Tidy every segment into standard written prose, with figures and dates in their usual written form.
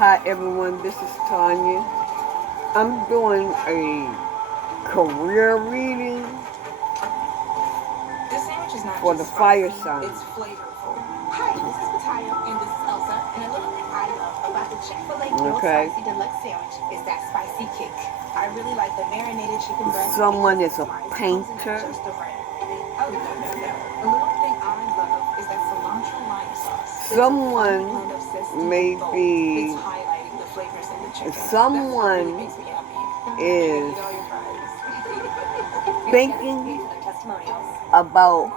Hi everyone, this is Tanya. I'm doing a career reading This sandwich is not for the just fire spicy, sign. it's flavorful. Hi, this is Mataya, and this is Elsa. And a little thing I love about the Chick-fil-A Grilled Okay. Spicy Deluxe Sandwich is that spicy kick. I really like the marinated chicken breast. Someone is a spice comes in painter. at just the right. Oh, no. A little thing I love is that cilantro lime sauce. Someone may be, It's highlighting the flavors in the chicken. someone Makes me happy. is Eat all your fries. thinking about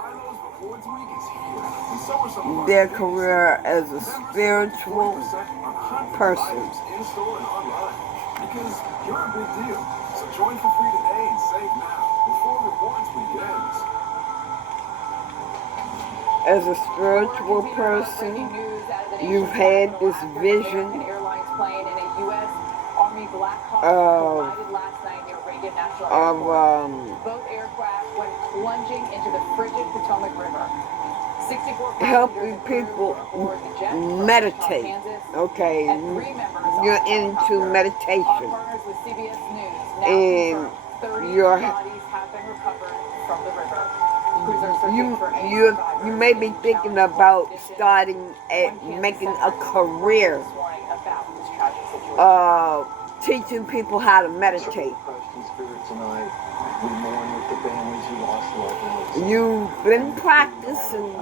their career as a spiritual person. Because you're a big deal. So join for free today and save now before rewards week ends. As a spiritual person, you've had this vision of helping people meditate. Okay, you're into meditation, and you may be thinking about making a career teaching people how to meditate. You've been practicing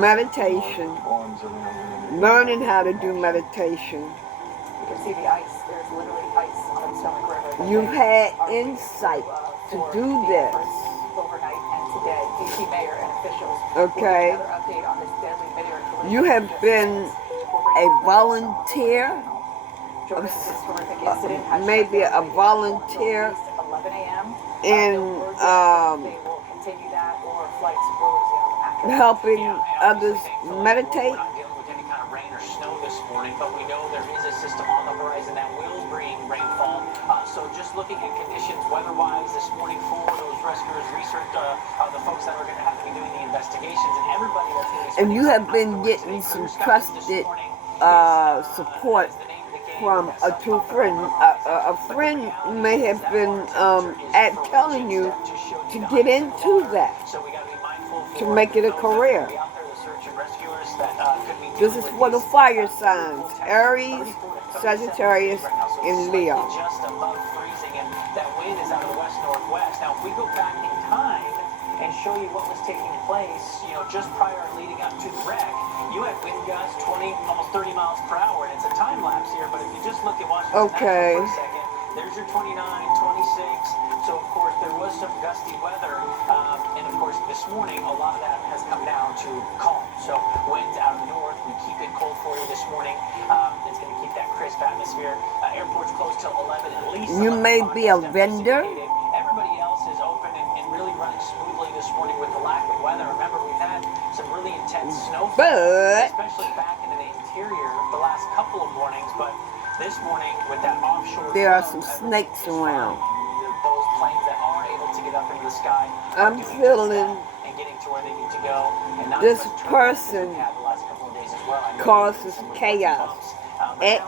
meditation, learning how to do meditation. You can see the ice. There's literally ice on the Potomac River. You've had insight to do this. Overnight and today, DC mayor and officials. Okay. Another update on this deadly midair collision. You have been a volunteer, maybe a volunteer in helping others meditate. But we know there is a system on the horizon that will bring rainfall. So just looking at conditions weather-wise this morning for those rescuers, research, the folks that are going to have to be doing the investigations, and everybody that's going to be. And you have been getting some trusted support from a true friend. A friend may have been telling you to get into that, to make it a career. This is for the fire signs: Aries, Sagittarius, and Leo. Just above freezing, and that wind is out of the west-northwest. Now, if we go back in time and show you what was taking place, just prior leading up to the wreck, you had wind gusts 20, almost 30 miles per hour, and it's a time lapse here. But if you just look at Washington okay. for a second, there's your 29, 26. So of course there was some gusty weather, and of course this morning a lot of that has come down to calm. So winds out of the north. We keep it cold for you this morning. It's going to keep that crisp atmosphere. Airport's closed till 11 at least. You may be a vendor. Everybody else is open and really running smoothly this morning with the lack of weather. Remember, we've had some really intense snowfall, especially back into the interior the last couple of mornings. But this morning with that offshore, there are some snakes around. Those planes that are able to get up into the sky. I'm feeling and getting to where they need to go. And not this person causes chaos. X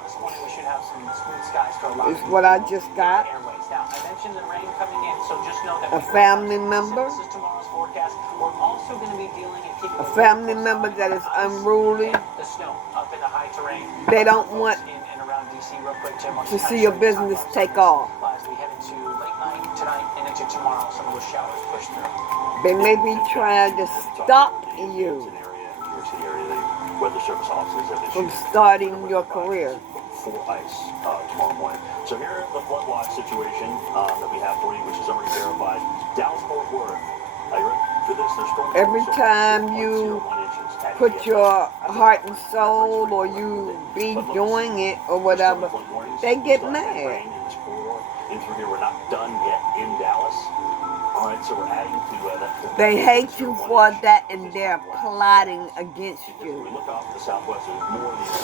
is what I just got. A family member. A family member that is unruly. They don't want to see your business take off. They may be trying to stop you from starting your career. For ice tomorrow morning. So here is the flood watch situation that we have for you, which is already verified. Dallas-Fort Worth. Are you ready for this? Every time you put your heart and soul, or you be doing it, or whatever, they get mad. We're not done yet in Dallas. All right, so we're adding to that. They hate you for that, and they're plotting against you. We look off to the southwest, there's more of these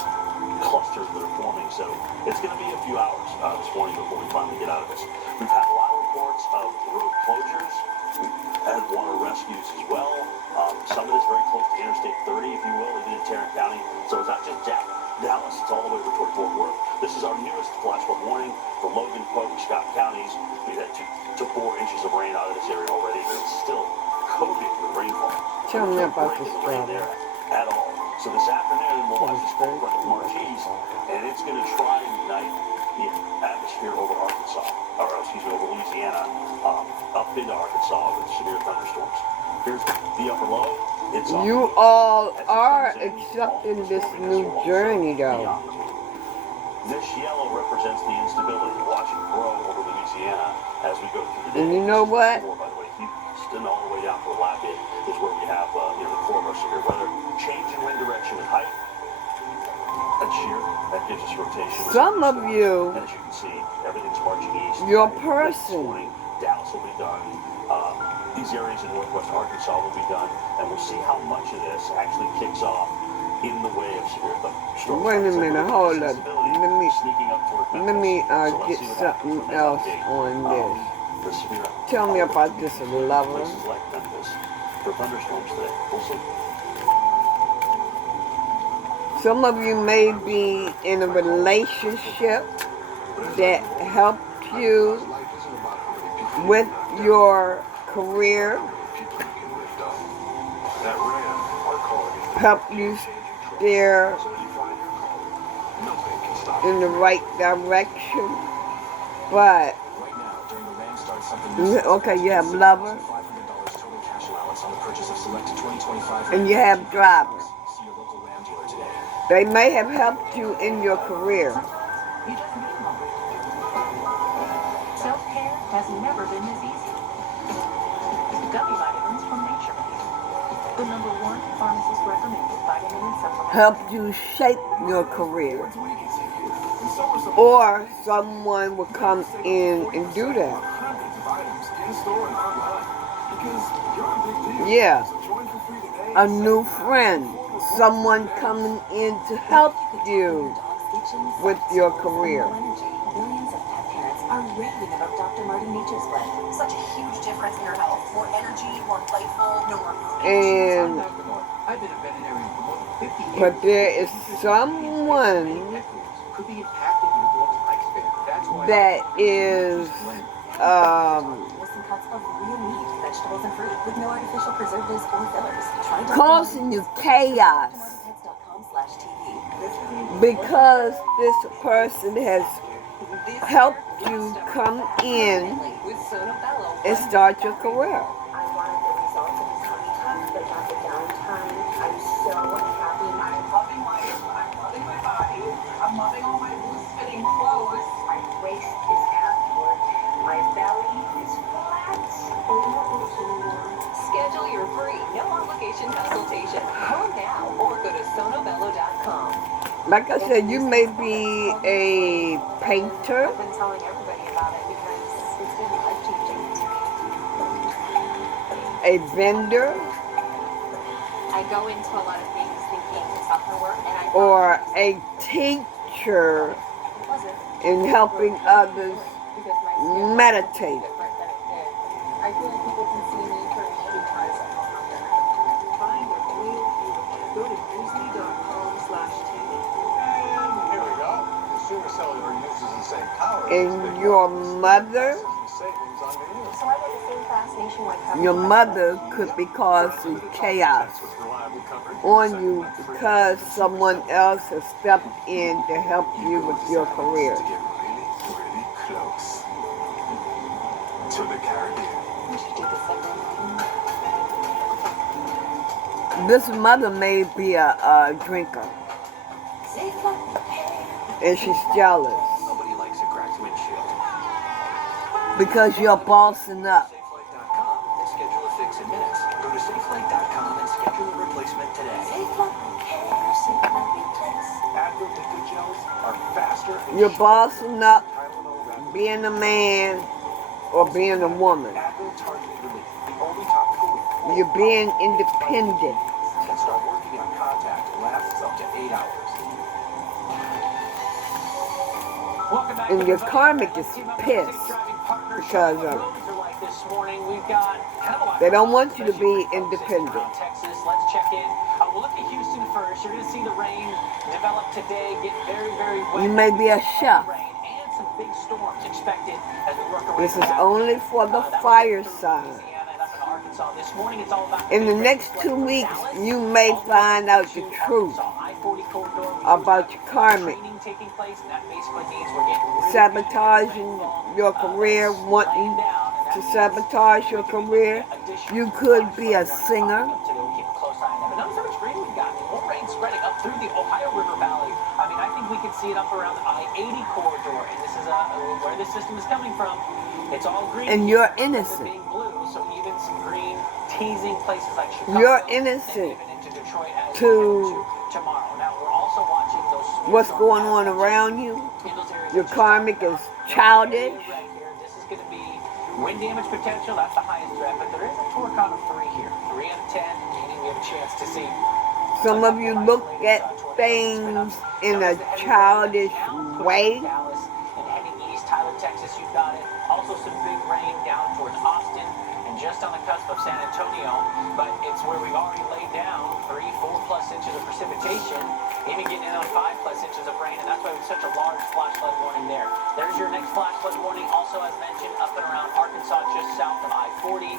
clusters that are forming, so it's going to be a few hours this morning before we finally get out of this. We've had a lot of reports of road closures. We've had water rescues as well. Some of this very close to Interstate 30, if you will, even in Tarrant County. So it's not just Jack Dallas. It's all the way over toward Fort Worth. This is our newest flash flood warning for Logan, Polk, and Scott counties. We've had 2 to 4 inches of rain out of this area already, but it's still coated with rainfall. Tell me about this rain problem. there at all. So this afternoon, we'll watch this cold front march east, and it's going to try and ignite the atmosphere over Arkansas, or excuse me, over Louisiana, up into Arkansas with severe thunderstorms. Here's the upper low. It's You all are accepting this new journey, though. This yellow represents the instability. Watch it grow over Louisiana as we go through the day. And you know what? By the way, Houston all the way down to Lafayette is where we have the core of our severe weather. Change in wind direction and height. That's shear. That gives us rotation. Some of you, and as you can see, everything's marching east. your This person, morning, Dallas will be done. These areas in northwest Arkansas will be done, and we'll see how much of this actually kicks off in the way of severe thunderstorms. wait a minute, hold up. Sneaking up toward Let me Memphis. So let's get see what something happens when they else update, on this. the severe Tell me about this lover. places like Memphis for thunderstorms today. We'll see. Some of you may be in a relationship that helped you with your career, helped you steer in the right direction, but you have lover and you have driver. They may have helped you in your career. Self-care has never been this easy. Gummy vitamins from Nature. The #1 pharmacist recommended vitamin and supplement. Helped you shape your career. Or someone will come in and do that. Yeah. A new friend. Someone coming in to help you with your career. Millions of pet parents are raving about Dr. Martin Nature's Blend. Such a huge difference in your health. More energy, more playful, no more And I've been a veterinarian for more than 50 years. but there is someone Could be impacting your dog's lifespan. That's why that is Listen cuts of real meat, vegetables, and fruit with no artificial preservatives or fillers. Try causing you chaos because this person has helped you come in and start your career. I wanted the results of his tummy tuck, but not the downtime. I'm so happy. I'm loving life. I'm loving my body. I'm loving all my loose-fitting clothes. My waist is contoured. My belly is flat. Schedule your free, no-obligation consultation. Call now or go to sonobello.com. Like I said, you may be a painter, I've been telling everybody about it because it's been life-changing. a vendor, I go into a lot of things thinking it's not going to work, and I or a teacher it wasn't. in helping others Because my skin meditate. is different than it did. I feel like people can see me for me because I'm younger. Find a real beautiful. Go to Disney.com/TV. And here we go. Consumer Cellular uses the same power. And your mother, Savings on the news. So I went the same fast nationwide coverage. your mother could be causing chaos on you because someone else has stepped in to help you with your career. To get really, really close to the Caribbean. We should do this separately. This mother may be a drinker and she's jealous nobody likes a cracked windshield. because you're bossing up. SafeFlight.com and schedule a fix in minutes. Go to SafeFlight.com and schedule a replacement today. Advil liquid gels are faster and You're bossing up being a man or being a woman. Advil targeted relief, the only topical You're being independent. can start working on contact and lasts up to 8 hours. Welcome back, And your everybody. karmic is Let's team up with pissed Safe Driving Partnership. because What of it. roads are like this morning. We've got kind of a lot They don't of want you to especially be for folks in independent. Texas. Let's check in. We'll look at Houston first. You're going to see see the rain develop today, get very, very wet. You may be a chef. Rain and some big storms expected as we work our way This is back. only for the That was fire through sign. Louisiana and up in Arkansas. This morning, it's all about In the big next rain 2 from weeks, Dallas you may all the way find out the to truth Arkansas. I-40 corridor, we do about have your karmic. training taking place, and that basically means we're getting really Sabotaging your career, wanting to sabotage your career. You could be a singer. But notice how much rain we got. More rain spreading up through the Ohio River Valley. I mean, I think we could see it up around the I-80 corridor, and this is where this system is coming from. It's all green. And you're Instead of innocent. being blue, so even some green teasing places like Chicago. You're innocent and even into Detroit as to we head into tomorrow. Now we're also watching those what's going on around you. in those areas Your that karmic you is talked about. childish. Right here. This is going to be wind damage potential. That's the highest threat, but there is a torque on of 3 here. 3 out of 10, meaning we have a chance to see. Some of you look at things in a childish way. Dallas and heading east, Tyler, Texas, you've got it. Also some big rain down towards Austin and just on the cusp of San Antonio, but it's where we've already laid down 3, 4 plus inches of precipitation, even getting in on 5 plus inches of rain, and that's why we have such a large flash flood warning there. There's your next flash flood warning, also as mentioned, up and around Arkansas, just south of I-40.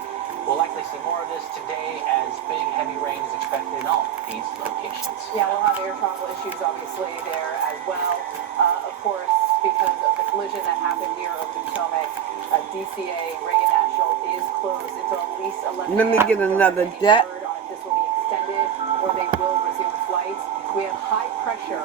We'll likely see more of this today as big, heavy rain is expected in all these locations. Yeah, we'll have air travel issues obviously there as well. Of course, because of the collision that happened here over the Potomac, DCA Reagan National is closed until at least 11 Let me a.m. get another Any deck. word on if this will be extended or they will resume flights. We have high pressure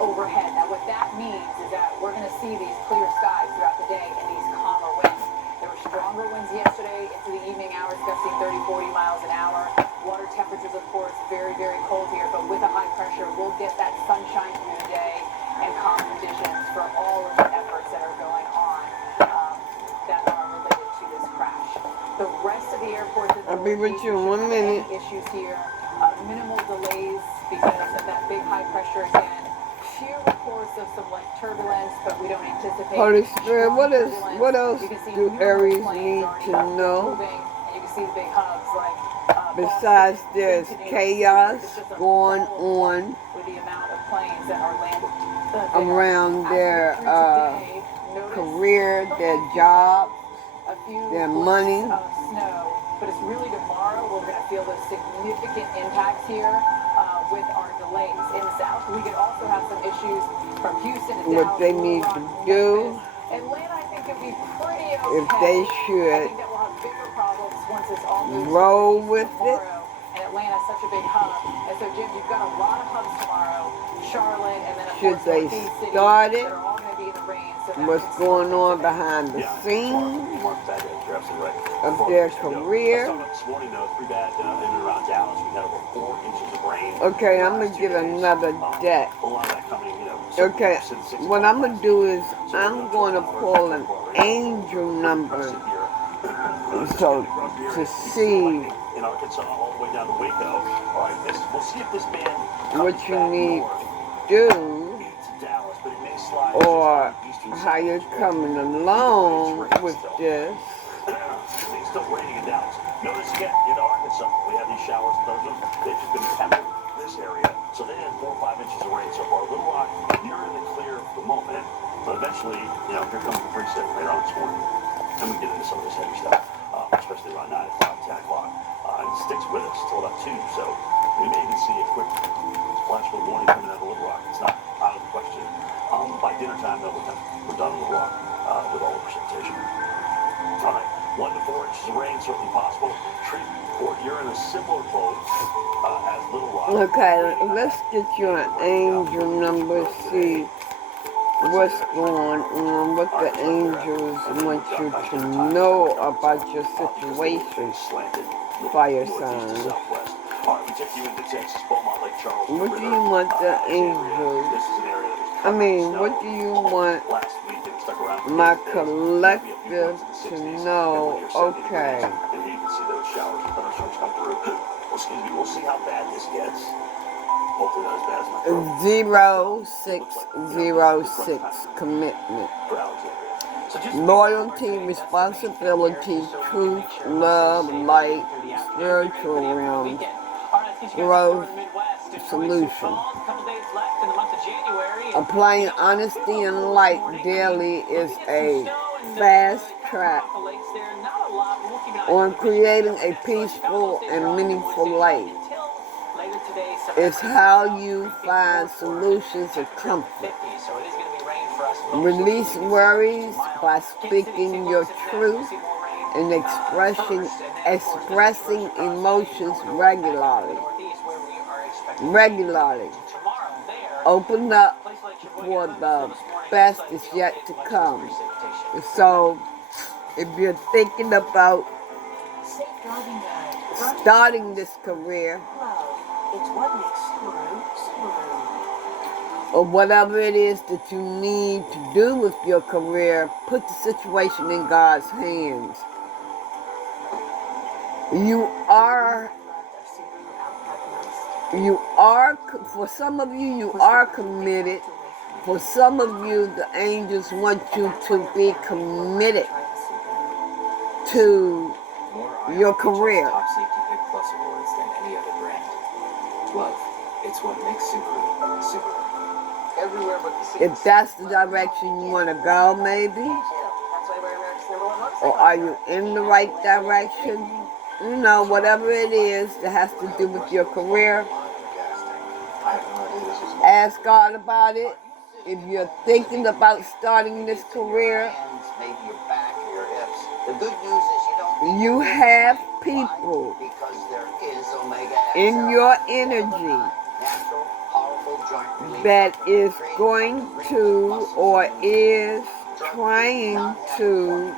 overhead. Now, what that means is that we're going to see these clear skies throughout the day and these calmer winds. There were stronger winds yesterday into the evening hours, gusting 30, 40 miles an hour. Water temperatures, of course, very, very cold here, but with the high pressure, we'll get that sunshine through the day and calm conditions for all of the efforts that are going on that are related to this crash. The rest of the airports in the I'll be with you in 1 minute. issues here, minimal delays because of that big high pressure again. Few reports of some light turbulence, but we don't anticipate. Holy Spirit, strong what else turbulence. You can see do numerous Aries planes need already to up and know? moving, and you can see the big hubs like Besides, Boston, there's Cincinnati, chaos it's just a going ball on with the amount of planes that are landing. around As their we get through today, notice career, a their few job, a few their flakes money. of snow, but it's really tomorrow we're going to feel the significant impacts here with our delays. In the south, we could also have some issues from Houston to What Dallas, they Little need Rock, to Memphis. do, Atlanta, I think, could be pretty okay. if they I should think that we'll have bigger problems once this all moves roll east with it. tomorrow. And Atlanta's such a big hub. And so, Jim, you've got a lot of hubs tomorrow. Charlotte, and then, of Should course, they Northeast City start that it? are all going to be in the rain. So that What's could going slow on things a bit. behind the scenes Mark that in. You're absolutely right. of Before their we go, career? let's talk about this morning, though. It's pretty bad in and around Dallas. We had over 4 inches of rain. Okay, I'm last gonna 2 get days. another deck. A lot of that coming, Okay, since 6 what o'clock I'm gonna last do night. is So, I'm gonna 12 hours, pull an 24 hours. angel number Pretty impressive here. so Across the area. to You see see lightning in Arkansas all the way down to Waco. All right, we'll see if this band what comes you back need north to do into Dallas, but it may slide or just on the eastern how side. you're coming along with this. It's still raining in Dallas. Notice again, in Arkansas, we have these showers and thunderstorms. They've just been peppered this area. So they had 4 or 5 inches of rain so far. Little Rock, you're in the clear for the moment. But eventually, here comes the freak step later on this morning. And we get into some of this heavy stuff, especially around 9 o'clock, 10 o'clock. And it sticks with us till about 2. So we may even see a quick splash of warning coming out of Little Rock. It's not out of the question. By dinner time, though, we're done in Little Rock with all the precipitation. All right, 1 to 4 inches of rain, certainly possible. Shreveport, you're in a similar boat as Little Rock. Okay, let's get you an angel number, see what's going on, what the angels want you to know about your situation, fire sign. What do you want the angels, what do you want my collective to know? Okay. We'll see how bad this gets. Hopefully not as bad as my 0606 commitment. Loyalty, responsibility, truth, love, light, spiritual realms, growth, solution. Applying honesty and light daily is a fast track on creating a peaceful and meaningful life. It's how you find solutions of comfort. Release worries by speaking your truth and expressing emotions regularly. Open up for the best is yet to come. So, if you're thinking about starting this career, or whatever it is that you need to do with your career, put the situation in God's hands. For some of you, you are committed. For some of you, the angels want you to be committed to your career. Top safety pick plus awards than any other brand. Love, it's what makes Subaru Subaru. Everywhere but the If that's the direction you want to go, maybe, or are you in the right direction? You know, whatever it is that has to do with your career, ask God about it. If you're thinking about starting this career, you have people in your energy that is going to or is trying to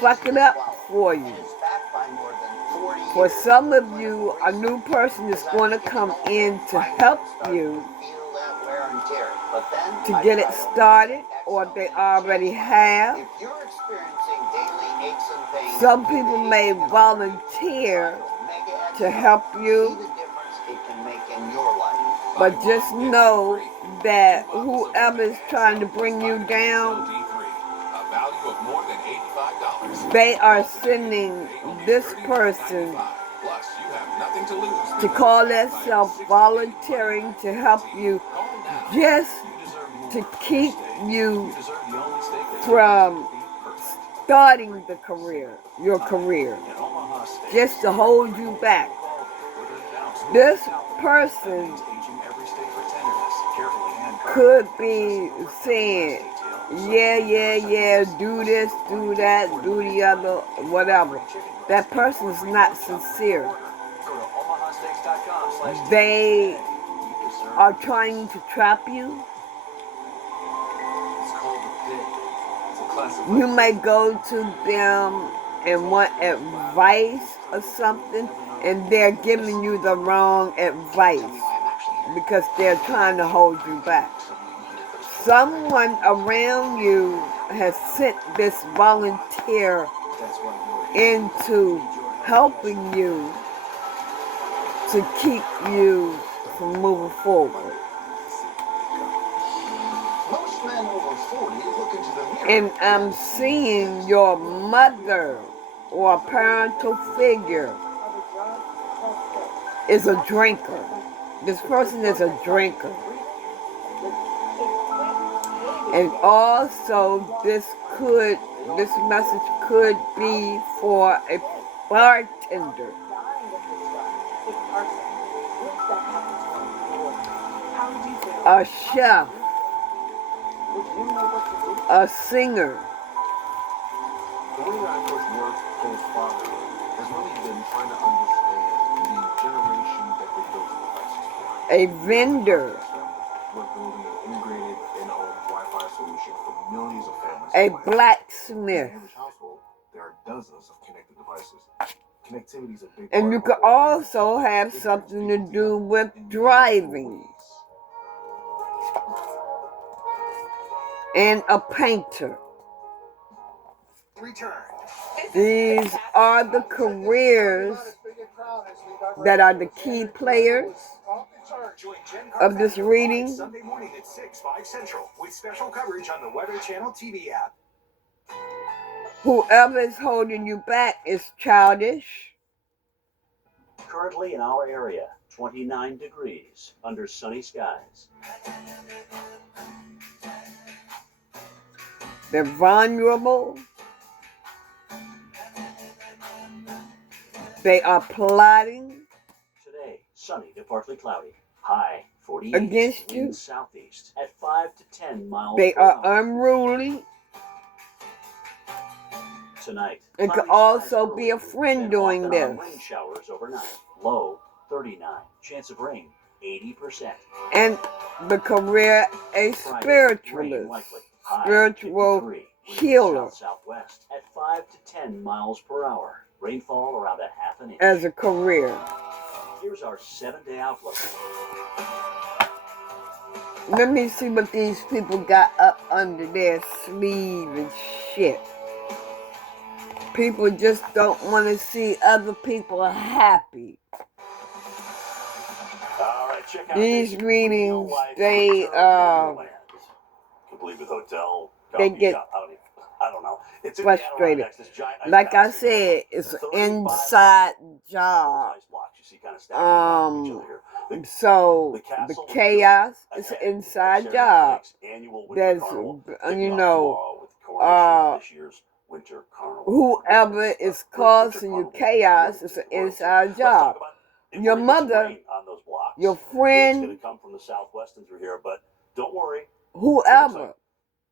fuck it up for you. For some of you, a new person is going to come in to help you to get it started, or they already have. Some people may volunteer to help you, but just know that whoever is trying to bring you down, they are sending this person to call themselves volunteering to help you, just to keep you from starting your career, just to hold you back. This person could be saying, yeah, do this, do that, do the other, whatever. That person is not sincere. They are trying to trap you. You may go to them and want advice or something, and they're giving you the wrong advice because they're trying to hold you back. Someone around you has sent this volunteer into helping you to keep you from moving forward. And I'm seeing your mother or a parental figure is a drinker. This person is a drinker. And also this message could be for a bartender. A chef. A singer. The way that I first worked post-father has really been trying to understand the generation that they built the devices for. A vendor. We're building an integrated in-home Wi-Fi solution for millions of families. A In blacksmith. the average household, there are dozens of connected devices. Connectivity is a big And part you of could our also have something to do with driving. And a painter. These are the careers that are the key players of this reading. Sunday morning at 6, 5 Central, with special coverage on the Weather Channel TV app. Whoever is holding you back is childish. Currently in our area, 29 degrees under sunny skies. They're vulnerable. They are plotting Today, sunny to partly cloudy. High 48. against you. Wind southeast at 5 to 10 miles They per are hour. unruly. Tonight, It could cloudy also skies be a early, friend then doing off and this. on rain showers overnight. Low 39. Chance of rain 80%. And the career, a Friday, rain spiritualist, likely. High spiritual 53. Wind healer. south-southwest at 5 to 10 miles per hour. Rainfall around a half an inch. As a career. Here's our 7-day outlook. Let me see what these people got up under their sleeve and shit. People just don't want to see other people happy. All right, check out These this readings, real-life they picture of Wonderland. Complete with hotel, they coffee get shop. I don't know. It's in frustrated. the Adirondacks, this giant ice Like I palace. said, it's an 35 inside those job. ice blocks you see kind of stacked on top of each other here. So the castle was chaos built is an ahead of inside Saranac job. Lake's annual winter There's, carnival, you kicking off know, tomorrow with the coronation of this year's winter carnival. whoever is Winter causing you carnival, chaos is an royalty. inside Let's job. talk about if Your we're gonna get some mother, rain on those blocks. your It's going friend, to come from the southwest and through here, but don't worry. whoever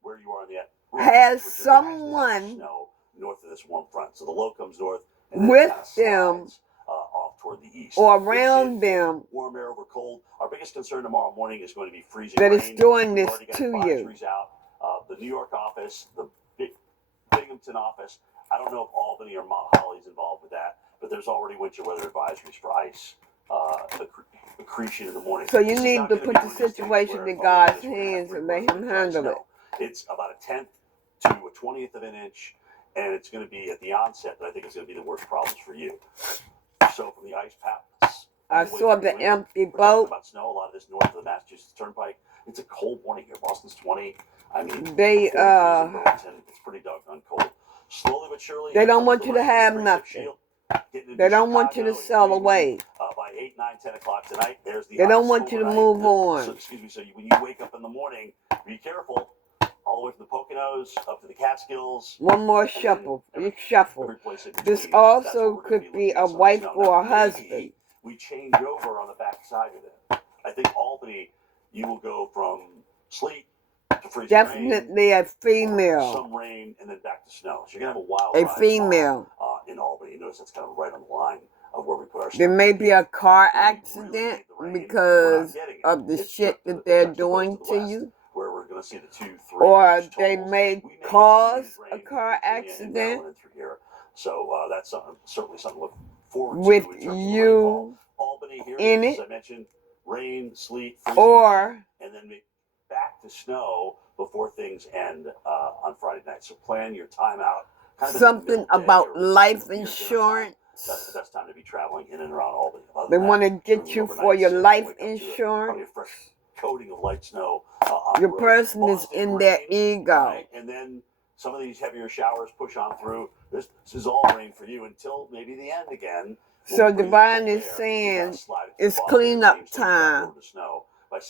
Where you are in the has which is someone snow north of this warm front. So the low comes north and then with it kind of them slides off toward the east. or around them Warm air over cold. Our biggest concern tomorrow morning is going to be freezing that rain. is doing We've this already got to you. advisories out. The New York office, the Binghamton office. I don't know if Albany or Mount Holly's involved with that, but there's already winter weather advisories for ice. Accretion in the morning. So you need to put the situation in God's hands and let Him handle it. It's about a 10th to a 20th of an inch, and it's going to be at the onset that I think it's going to be the worst problems for you. So from the ice paths, I saw the empty boat. About snow, a lot of this north of the Massachusetts Turnpike. It's a cold morning here. Boston's 20. I mean, they it's pretty doggone cold. Slowly but surely, they don't want you to have nothing. They don't want you to sell away. By 8, 9, 10 o'clock tonight, there's the They ice don't want you to move on. So, so when you wake up in the morning, be careful. All the way from the Poconos up to the Catskills. One more shuffle. You shuffle. This also could be a wife or a husband. We change over on the back side of it. I think Albany, you will go from sleet to freezing Definitely rain, a female. some rain, and then back to snow. So you're going to have a wild A ride female. in Albany. You notice that's kind of right on the line of where we put our snow. There may be a car accident because of the shit that they're doing to you. Where we're going to see the 2, 3. Or they may cause a car accident. So that's certainly something to look forward to. With you Albany here in is, it. as I mentioned, rain, sleet, freezing, Or and then back to snow before things end on Friday night. So plan your time out. Kind of something about life insurance. That's the best time to be traveling in and around Albany. They want to get you for your life insurance. Coating of light snow. Your person is in their ego. Right? And then some of these heavier showers push on through. This is all rain for you until maybe the end again. So Divine is saying it's cleanup time.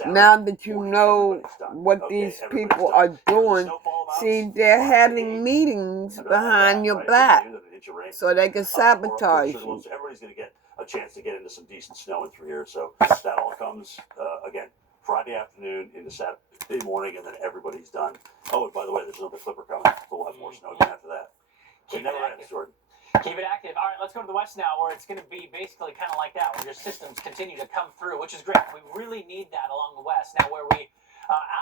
Now that you know what these people are doing, see, they're having meetings behind your back so they can sabotage you. Everybody's going to get a chance to get into some decent snow in through here. So that all comes, again, Friday afternoon into Saturday morning, and then everybody's done. Oh, and by the way, there's another clipper coming, so we'll have more snow again after that. Keep it active, Jordan. Keep it active. All right, let's go to the west now, where it's going to be basically kind of like that, where your systems continue to come through, which is great. We really need that along the west. Now, where we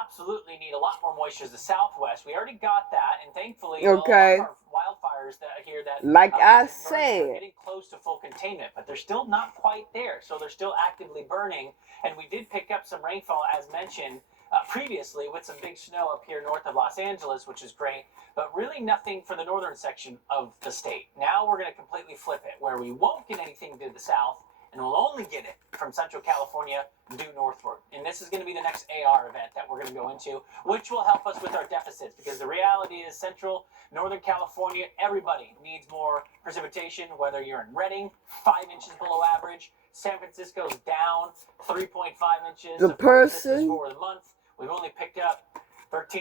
absolutely need a lot more moisture is the southwest. We already got that, and thankfully, okay. a lot of our wildfires that here that like I are said, getting close to full containment, but they're still not quite there. So they're still actively burning, and we did pick up some rainfall, as mentioned previously, with some big snow up here north of Los Angeles, which is great, but really nothing for the northern section of the state. Now we're going to completely flip it, where we won't get anything to the south, and we'll only get it from Central California due northward. And this is going to be the next AR event that we're going to go into, which will help us with our deficits, because the reality is Central, Northern California, everybody needs more precipitation, whether you're in Redding, 5 inches below average. San Francisco's down 3.5 inches. The person for the month. We've only picked up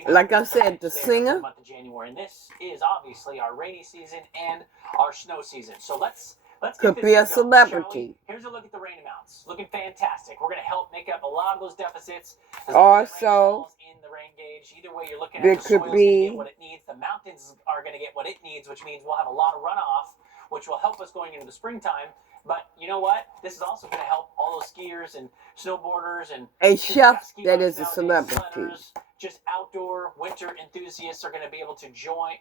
Like I said, the for singer the month of January, and this is obviously our rainy season and our snow season. So let's could get be a this thing going, shall we? celebrity. Here's a look at the rain amounts. Looking fantastic. We're going to help make up a lot of those deficits. As long as the rain Also, falls in the rain gauge, either way you're looking there at, the could soil's going to get be what it needs. The mountains are going to get what it needs, which means we'll have a lot of runoff, which will help us going into the springtime. But you know what? This is also going to help all those skiers and snowboarders and a chef ski that runners is a nowadays, celebrity. sledders, just outdoor winter enthusiasts are going to be able to enjoy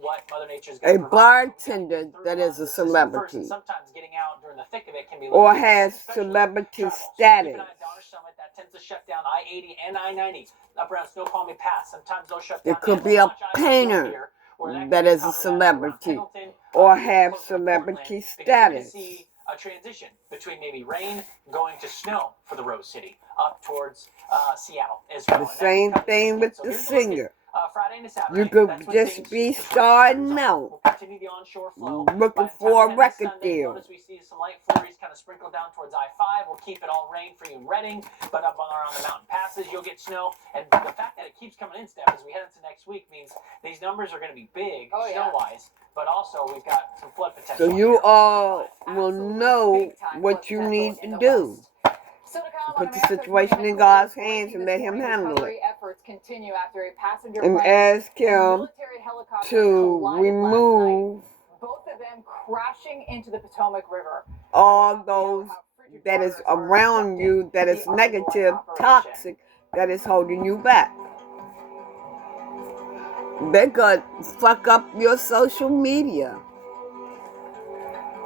what Mother Nature's going A to provide. bartender that is a First, celebrity. and sometimes getting out during the thick of it can be a Or little has especially celebrity travel. So keep status. an eye on Donner Summit. That tends to shut down I-80 and I-90 up around Snoqualmie Pass. Sometimes they'll shut down. It could And be a watch I-4 painter here, where can that be is a top of that around celebrity Pendleton, or even have closer to Portland, celebrity because we're going to status. see a transition between maybe rain going to snow for the Rose City up towards Seattle as well. The And that same could come this thing weekend. with So the here's a look at, singer. Friday into Saturday. You could That's when just things, be the switch starting turns on. out, We'll continue the onshore flow. By looking the time for we a head into record Sunday, deal. notice we see some light flurries kind of sprinkled down towards I-5. We'll keep it all rain for you in Redding, but up on around the mountain passes, you'll get snow. And the fact that it keeps coming in, Steph, as we head into next week means these numbers are going to be big, snow-wise, but also we've got some flood potential. So you here. all will know what you need to do. Put the situation in God's hands and let Him handle it. And ask Him to remove both of them crashing into the Potomac River. all those that is around you that is negative, toxic, that is holding you back. They could fuck up your social media.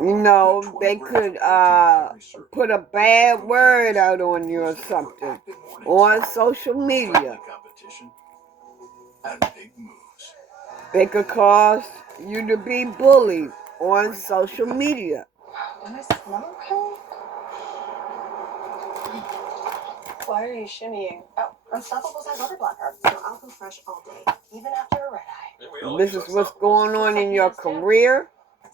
You know, they could put a bad word out on you or something on social media. They could cause you to be bullied on social media. Am I smell okay? Why are you shimmying? Oh, Unstoppables has water blocker, so I'll go fresh all day, even after a red eye. This is what's going on in your career.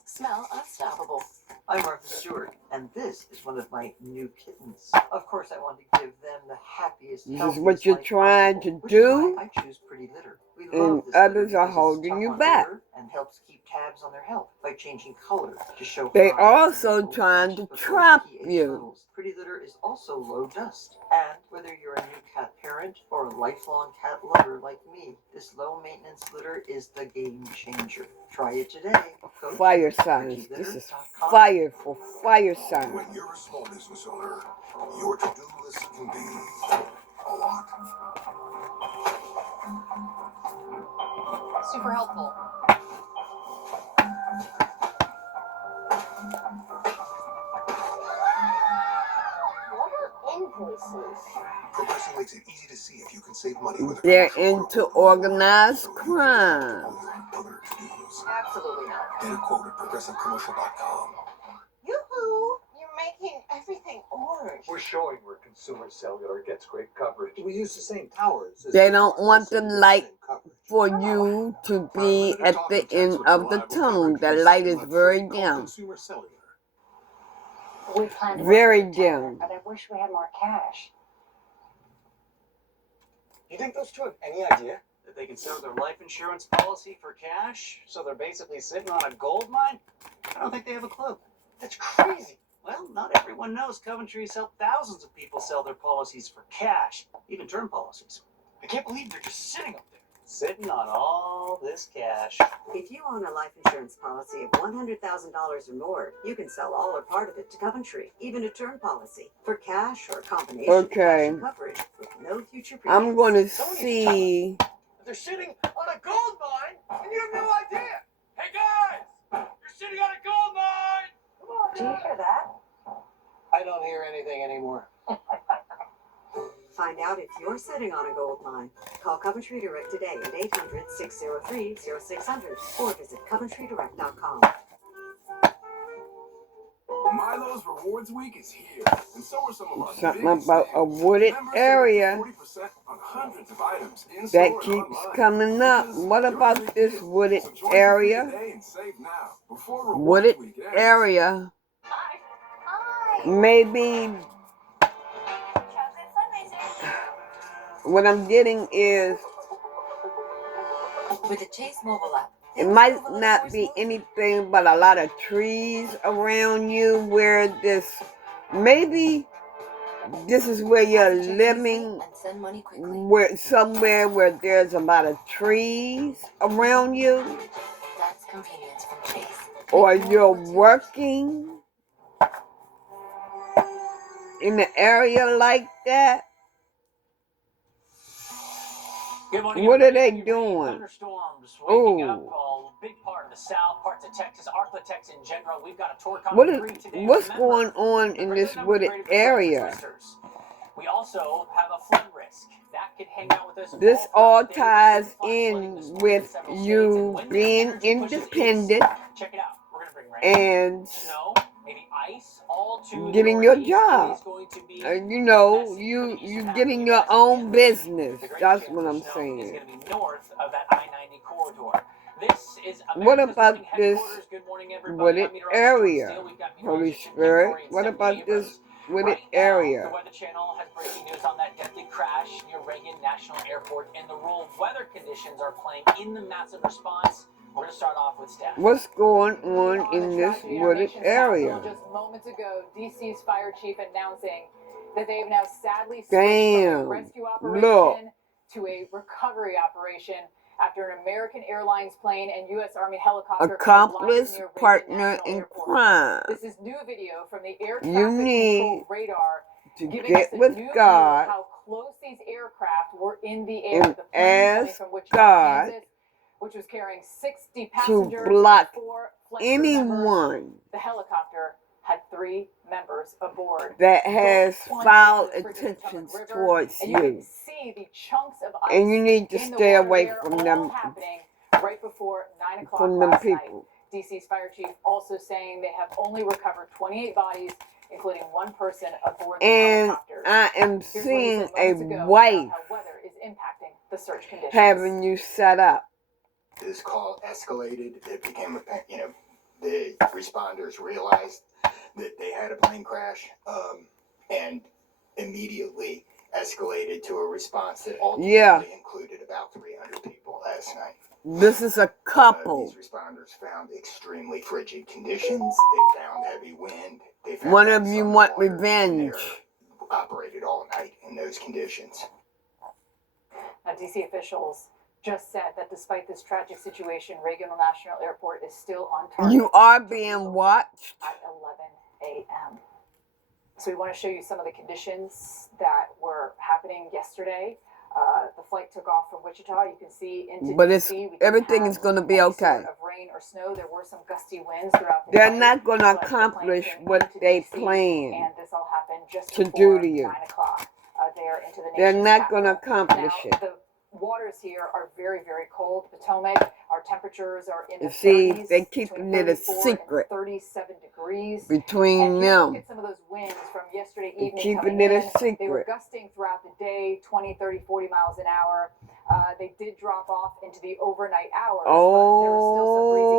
Smell unstoppable. I'm Martha Stewart, and this is one of my new kittens. Of course, I want to give them the happiest, This is healthiest what you're life trying possible, to do, which is why I choose Pretty Litter. We and love this litter others are because it's holding tough you on back. odor and helps keep tabs on their health by changing color to show They fine also individuals trying matched to with trap low pH you. levels. Pretty Litter is also low dust. And whether you're a new cat parent or a lifelong cat lover like me, this low maintenance litter is the game changer. Try it today. Go to Fire signs. This is prettylitter.com. fire for fire signs. When you're a small business owner, your to-do list can be a lot. Super helpful. What are invoices? Progressive makes it easy to see if you can save money with a They're commercial into quote. organized So crime. other to-dos. Absolutely not. Get a quote at progressivecommercial.com. Yoo-hoo! You're making everything orange. We're showing where consumer cellular gets great coverage. We use the same towers. They don't want the light for you to be at the end of the tunnel. The light is very dim. Consumer cellular. We plan to Very work with each other, dim. but I wish we had more cash. You think those two have any idea that they can sell their life insurance policy for cash? So they're basically sitting on a gold mine? I don't think they have a clue. That's crazy. Well, not everyone knows Coventry's helped thousands of people sell their policies for cash, even term policies. I can't believe they're just sitting up there. Sitting on all this cash. If you own a life insurance policy of $100,000 or more, you can sell all or part of it to Coventry, even a term policy, for cash or a combination of cash Okay. and coverage with no future premiums. I'm going to see. They're sitting on a gold mine, and you have no idea. Hey guys, you're sitting on a gold mine. Come on. Do you hear that? I don't hear anything anymore. Find out if you're sitting on a gold mine. Call Coventry Direct today at 800-603-0600 or visit coventrydirect.com. Milo's Rewards Week is here, and so are some of our Something biggest about a deals. wooded Members save area 40% on hundreds of items in that store and keeps online. coming up. Because What you're a about big this deal. wooded So join for free area? today and save now before Rewards Wooded Week ends. area. Hi. Hi. Maybe Chocolate fundraiser. what I'm getting is With the Chase mobile app, it might not be anything but a lot of trees around you where this, maybe this is where you're living, where somewhere where there's a lot of trees around you, That's convenience from Chase. or you're working in an area like that. Good morning, What are they everybody. doing? Thunderstorms waking up Oh, a big part of the south, parts of Texas, Arklatex in general. We've got a tour coming free today. what's Remember, going on in the this regular number is wooded rated for area? twisters. We also have a flood risk. That could hang out with us This all all throughout the day. ties We're seeing flooding in this morning in with several states, and you when this being energy pushes east, independent check it out. We're going to bring rain, and snow, maybe ice, all to the getting your northeast. job. It is going to be You know, messy for the you eastern half of getting the your U.S. own again this week. business. The greatest That's chance what for I'm snow is saying. going to be north of that I-90 corridor. This is What America's about Morning this Headquarters. Good morning, everybody. wooded I'm meteorologist George area? Steele. We've got Holy meteorologist Jim Spirit, Cantori and what Stephanie about this Abrams. wooded Right now, area? the Weather Channel has breaking news on that deadly crash near Reagan National Airport, and the role weather conditions are playing in the massive response. We're going to start off with Steph. What's going on in this wooded area? Just moments ago, DC's fire chief announcing that they have now sadly switched from Damn, a rescue look. operation to a recovery operation after an American Airlines plane and U.S. Army helicopter Accomplice, collided near Reagan partner National in Airport. crime. This is new video from the air You traffic need control radar to giving us get a with new God view of how close these aircraft were in the air. and The plane coming ask from Wichita, God Kansas, which was carrying 60 to passengers block and 4 flight crew members. anyone The helicopter had 3 members aboard. that has foul intentions towards And you can you. see the chunks of ice And you need to in the stay water away there, from all them, happening right before 9 o'clock from them last night. people. DC's fire chief also saying they have only recovered 28 bodies, including 1 person aboard the And helicopters. I am Here's what he seeing said a moments ago wife about how weather is impacting the search conditions. having you set up. This call escalated. It became the responders realized that they had a plane crash, and immediately escalated to a response that ultimately included about 300 people last night. This is a couple. These responders found extremely frigid conditions. They found heavy wind. They found One of you want revenge. Operated all night in those conditions. Now, DC officials just said that despite this tragic situation, Reagan National Airport is still on target. You are being watched at 11 a.m. So we want to show you some of the conditions that were happening yesterday. The flight took off from Wichita. You can see into DC. Everything is going to be okay. Sort of rain or snow. There were some gusty winds throughout the They're night, not going to but the accomplish plane came what into they DC, plan and this all happened just to before do to you. 9 o'clock there into the They're nation's not going to capital. accomplish Now, it. the waters here are very, very cold. Potomac, our temperatures are in the 30s. They keeping it a secret 37 degrees. between them. Look at some of those winds from yesterday evening Keeping coming it a in. secret. They were gusting throughout the day, 20, 30, 40 miles an hour. They did drop off into the overnight hours, but there were still some breezy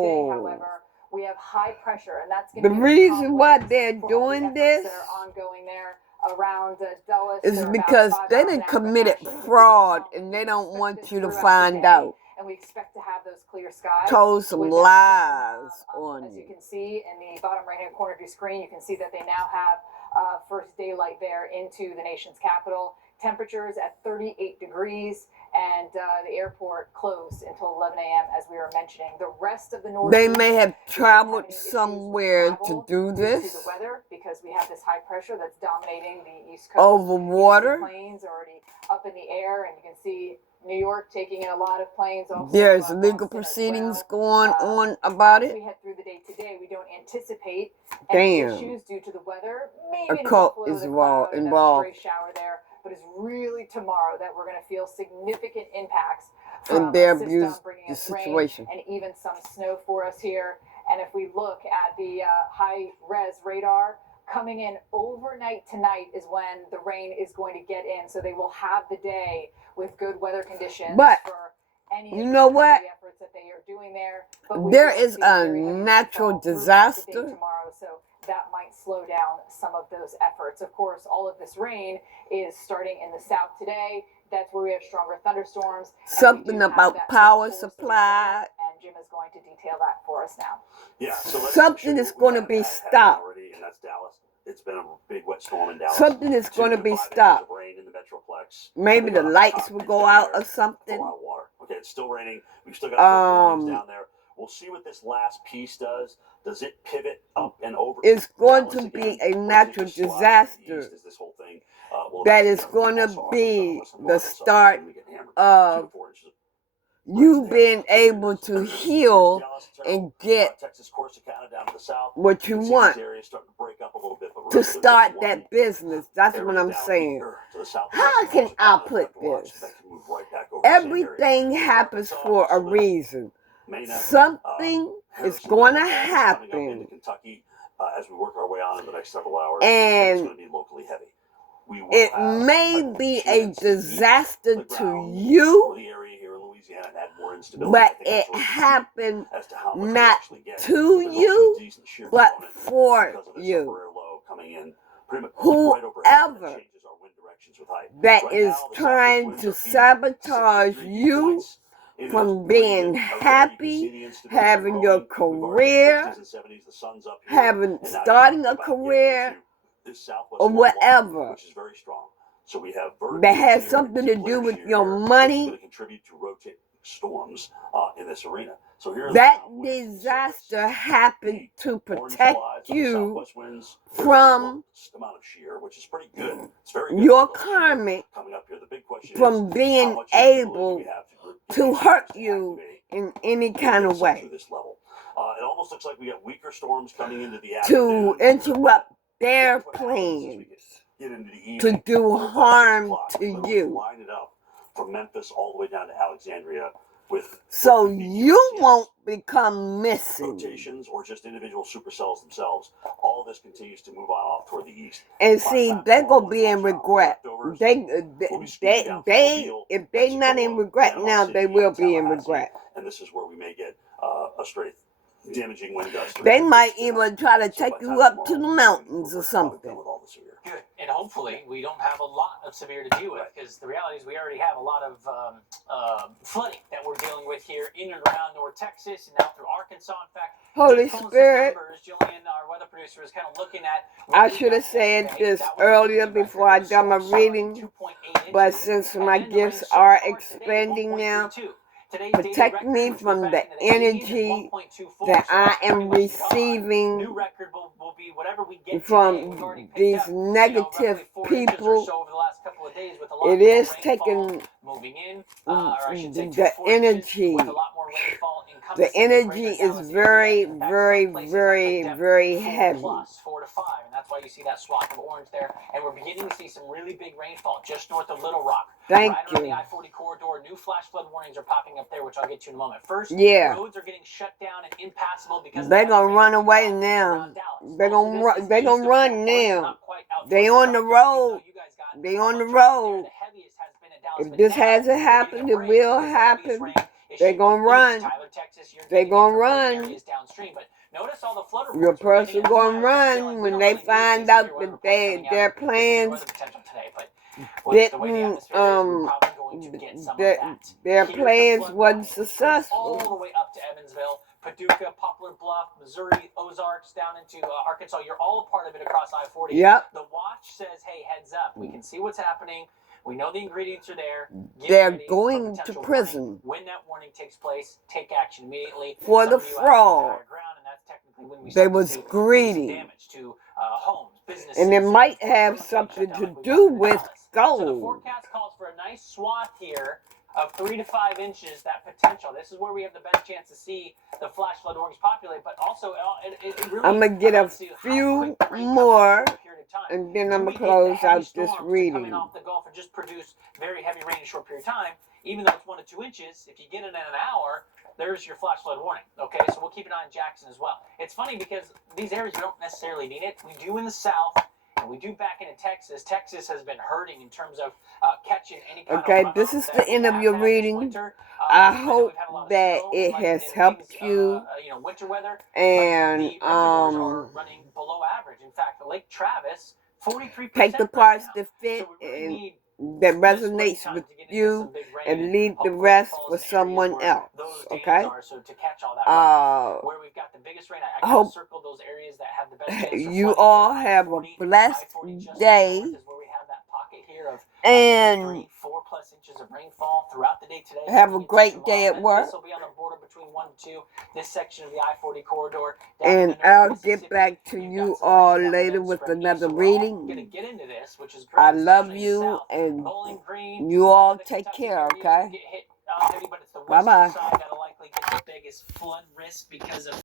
conditions today. However, we have high pressure, and that's going to The reason why they're doing this that are ongoing there around Dulles is because they done committed fraud and they don't want you to find out. And we expect to have those clear skies. Told some lies on as you you. can see in the bottom right-hand corner of your screen, you can see that they now have first daylight there into the nation's capital. Temperatures at 38 degrees, and the airport closed until 11 a.m. as we were mentioning. The rest of the Northeast, They may have traveled somewhere to do this. Due to the weather, because we have this high pressure that's dominating the East Coast. Over water. Planes already up in the air, and you can see New York taking in a lot of planes. Also, there's legal proceedings going on about it. As we head through the day today, we don't anticipate any issues due to the weather. Maybe a cult is involved. Stray shower there, but it's really tomorrow that we're going to feel significant impacts from and they a abuse system bringing the us rain situation. and even some snow for us here. And if we look at the high-res radar, coming in overnight tonight is when the rain is going to get in. So they will have the day with good weather conditions for any you know what? efforts that they are doing there. But there is a natural disaster tomorrow, so that might slow down some of those efforts. Of course, all of this rain is starting in the south today, That's where we have stronger thunderstorms. Something about power supply. And Jim is going to detail that for us now. Yeah, so something is going to be stopped. Already, and that's Dallas. It's been a big wet storm in Dallas. Something is going to be stopped. Rain in the Metroplex. Maybe the lights will go out or something. A lot of water. Okay, it's still raining. We've still got down there. We'll see what this last piece does. Does it pivot up and over? It's going to be a natural disaster. This whole thing, that is going to be the start of you being able to heal and get what you want to start that business. That's what I'm saying. How can I put this? Everything happens for a reason. Something is going to happen. As we work our way on in the next several hours, and it's going to be locally heavy. It may be a disaster to you, but it happened not to you, but for you. Whoever that is trying to sabotage you from being happy, having your career, starting a career, or whatever that has something to do with your money, storms in this arena. So that disaster happened to protect you from your karmic from being able to hurt you in any kind of way, it almost looks like we got weaker storms coming into the to interrupt their plans to do harm to you. Line it up from Memphis all the way down to Alexandria so you won't become missing. Rotations or just individual supercells themselves. All of this continues to move on off toward the east. And see, they're gonna be in regret. If they're not in regret now, they will be in regret. And this is where we may get a straight damaging wind gust. They might even try to take you up to the mountains or something. Good. And hopefully we don't have a lot of severe to deal with, because the reality is we already have a lot of flooding that we're dealing with here in and around North Texas and now through Arkansas. In fact, Holy Spirit, Julian, our weather producer, is kind of looking at. I should have said this earlier before I done my reading, but since my gifts are expanding now, protect me from the energy that I am receiving from these negative people. It is taking the energy. The energy is very, very, very, very heavy. 4 to 5, and that's why you see that swath of orange there. And we're beginning to see some really big rainfall just north of Little Rock. Thank right you. On the I-40 corridor, new flash flood warnings are popping up there, which I'll get to in a moment. First, roads are getting shut down and impassable because they're gonna run away now. They're gonna run. They're gonna run now. They on the road. They on the road. If this hasn't happened, it will happen. They're gonna run. They're gonna run. Your person gonna run when they find out that their plans didn't their plans wasn't successful. All the way up to Evansville, Paducah, Poplar Bluff, Missouri, Ozarks, down into Arkansas. You're all a part of it across I-40. Yep. The watch says, hey, heads up. We can see what's happening. We know the ingredients are there. They're going to prison. Warning. When that warning takes place, take action immediately. For the fraud. They was greedy. Damage to homes, businesses, and it might have something to do with gold. So the forecast calls for a nice swath here of 3 to 5 inches, that potential. This is where we have the best chance to see the flash flood warnings populate, but also it really, I'm going to get a few more, and then I'm going to close out this reading. Coming off the Gulf and just produce very heavy rain in a short period of time, even though it's 1 to 2 inches, if you get it in an hour, there's your flash flood warning. Okay, so we'll keep an eye on Jackson as well. It's funny because these areas don't necessarily need it. We do in the south, and we do back into Texas. Texas has been hurting in terms of catching any kind of runoff. This is the end of your reading. I hope that it has helped you. Winter weather, and the reservoirs are running below average. In fact, Lake Travis, 43%. Take the parts that fit and that resonates with you and leave the rest for someone else. Okay? I hope you all have a blessed day. And have a great day at work. And I'll get back to you all later with another reading. I love you, and you all take care, okay? Bye-bye.